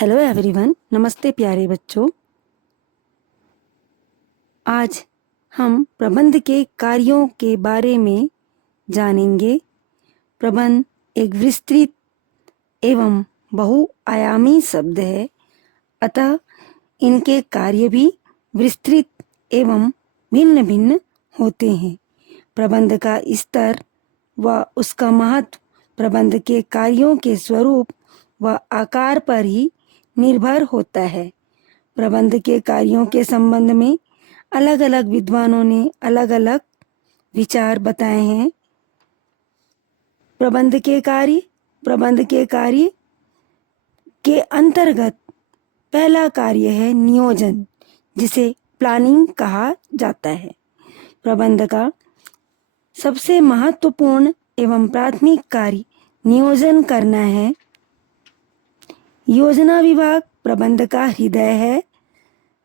Hello everyone, नमस्ते प्यारे बच्चों। आज हम प्रबंध के कार्यों के बारे में जानेंगे। प्रबंध एक विस्तृत एवं बहुआयामी शब्द है, अतः इनके कार्य भी विस्तृत एवं भिन्न भिन्न होते हैं। प्रबंध का स्तर व उसका महत्व प्रबंध के कार्यों के स्वरूप व आकार पर ही निर्भर होता है। प्रबंध के कार्यों के संबंध में अलग अलग विद्वानों ने अलग अलग विचार बताए हैं। प्रबंध के कार्य के अंतर्गत पहला कार्य है नियोजन, जिसे प्लानिंग कहा जाता है। प्रबंध का सबसे महत्वपूर्ण एवं प्राथमिक कार्य नियोजन करना है। योजना विभाग प्रबंध का हृदय है,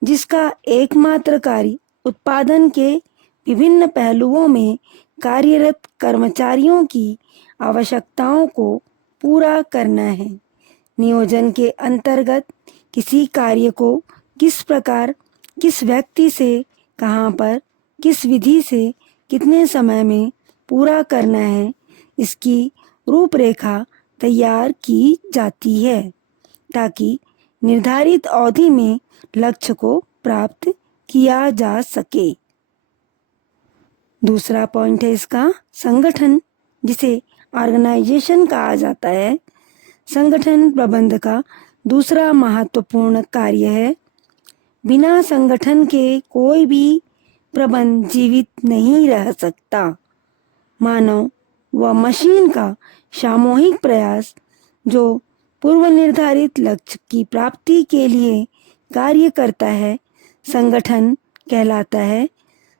जिसका एकमात्र कार्य उत्पादन के विभिन्न पहलुओं में कार्यरत कर्मचारियों की आवश्यकताओं को पूरा करना है। नियोजन के अंतर्गत किसी कार्य को किस प्रकार, किस व्यक्ति से, कहाँ पर, किस विधि से, कितने समय में पूरा करना है, इसकी रूपरेखा तैयार की जाती है ताकि निर्धारित अवधि में लक्ष्य को प्राप्त किया जा सके। दूसरा पॉइंट है इसका संगठन, जिसे ऑर्गेनाइजेशन कहा जाता है। संगठन प्रबंध का दूसरा महत्वपूर्ण कार्य है। बिना संगठन के कोई भी प्रबंध जीवित नहीं रह सकता। मानव व मशीन का सामूहिक प्रयास जो पूर्व निर्धारित लक्ष्य की प्राप्ति के लिए कार्य करता है, संगठन कहलाता है।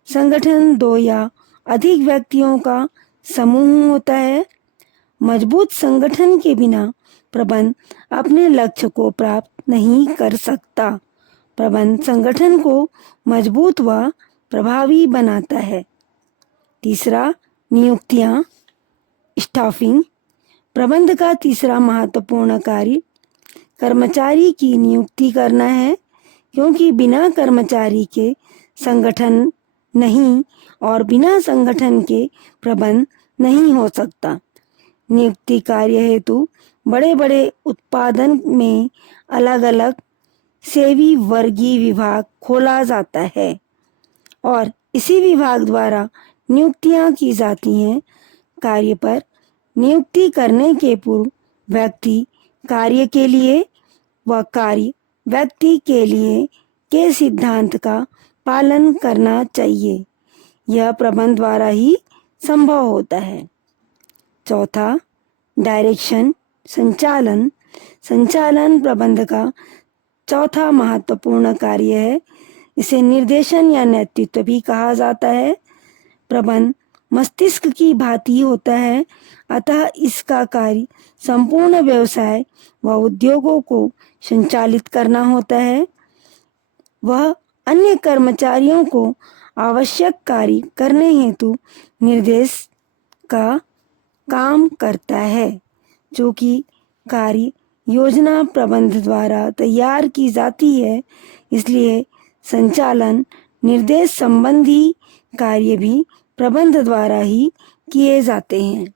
संगठन दो या अधिक व्यक्तियों का समूह होता है। मजबूत संगठन के बिना प्रबंध अपने लक्ष्य को प्राप्त नहीं कर सकता। प्रबंध संगठन को मजबूत व प्रभावी बनाता है। तीसरा, नियुक्तियां, स्टाफिंग। प्रबंध का तीसरा महत्वपूर्ण कार्य कर्मचारी की नियुक्ति करना है, क्योंकि बिना कर्मचारी के संगठन नहीं और बिना संगठन के प्रबंध नहीं हो सकता। नियुक्ति कार्य हेतु बड़े बड़े उत्पादन में अलग अलग सेवी वर्गीय विभाग खोला जाता है और इसी विभाग द्वारा नियुक्तियां की जाती हैं। कार्य पर नियुक्ति करने के पूर्व व्यक्ति कार्य के लिए व कार्य व्यक्ति के लिए के सिद्धांत का पालन करना चाहिए। यह प्रबंध द्वारा ही संभव होता है। चौथा, डायरेक्शन, संचालन। संचालन प्रबंध का चौथा महत्वपूर्ण कार्य है। इसे निर्देशन या नेतृत्व भी कहा जाता है। प्रबंध मस्तिष्क की भांति होता है, अतः इसका कार्य संपूर्ण व्यवसाय व उद्योगों को संचालित करना होता है। वह अन्य कर्मचारियों को आवश्यक कार्य करने हेतु निर्देश का काम करता है, जो कि कार्य योजना प्रबंध द्वारा तैयार की जाती है। इसलिए संचालन, निर्देश संबंधी कार्य भी प्रबंध द्वारा ही किए जाते हैं।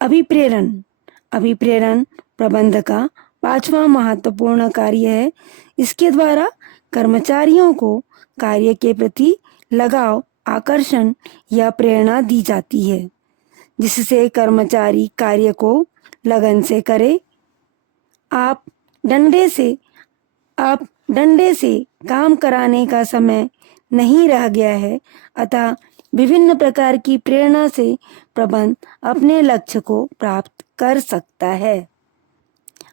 अभिप्रेरण प्रबंध का पांचवा महत्वपूर्ण कार्य है। इसके द्वारा कर्मचारियों को कार्य के प्रति लगाव, आकर्षण या प्रेरणा दी जाती है, जिससे कर्मचारी कार्य को लगन से करे। आप डंडे से काम कराने का समय नहीं रह गया है, अतः विभिन्न प्रकार की प्रेरणा से प्रबंध अपने लक्ष्य को प्राप्त कर सकता है।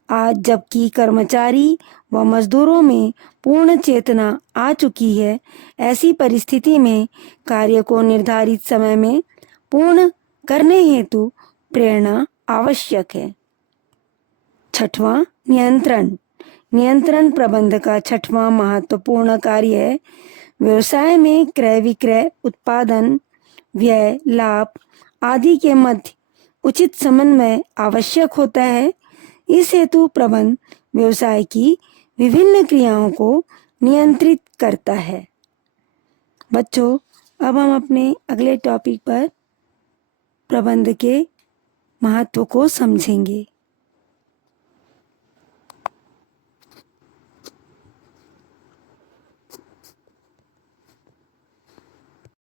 आज जबकि कर्मचारी व मजदूरों में पूर्ण चेतना आ चुकी है, ऐसी परिस्थिति में कार्य को निर्धारित समय में पूर्ण करने हेतु प्रेरणा आवश्यक है। छठवां, नियंत्रण प्रबंध का छठवां महत्वपूर्ण कार्य है। व्यवसाय में क्रय विक्रय, उत्पादन, व्यय, लाभ आदि के मध्य उचित समन्वय आवश्यक होता है। इस हेतु प्रबंध व्यवसाय की विभिन्न क्रियाओं को नियंत्रित करता है। बच्चों, अब हम अपने अगले टॉपिक पर प्रबंध के महत्व को समझेंगे।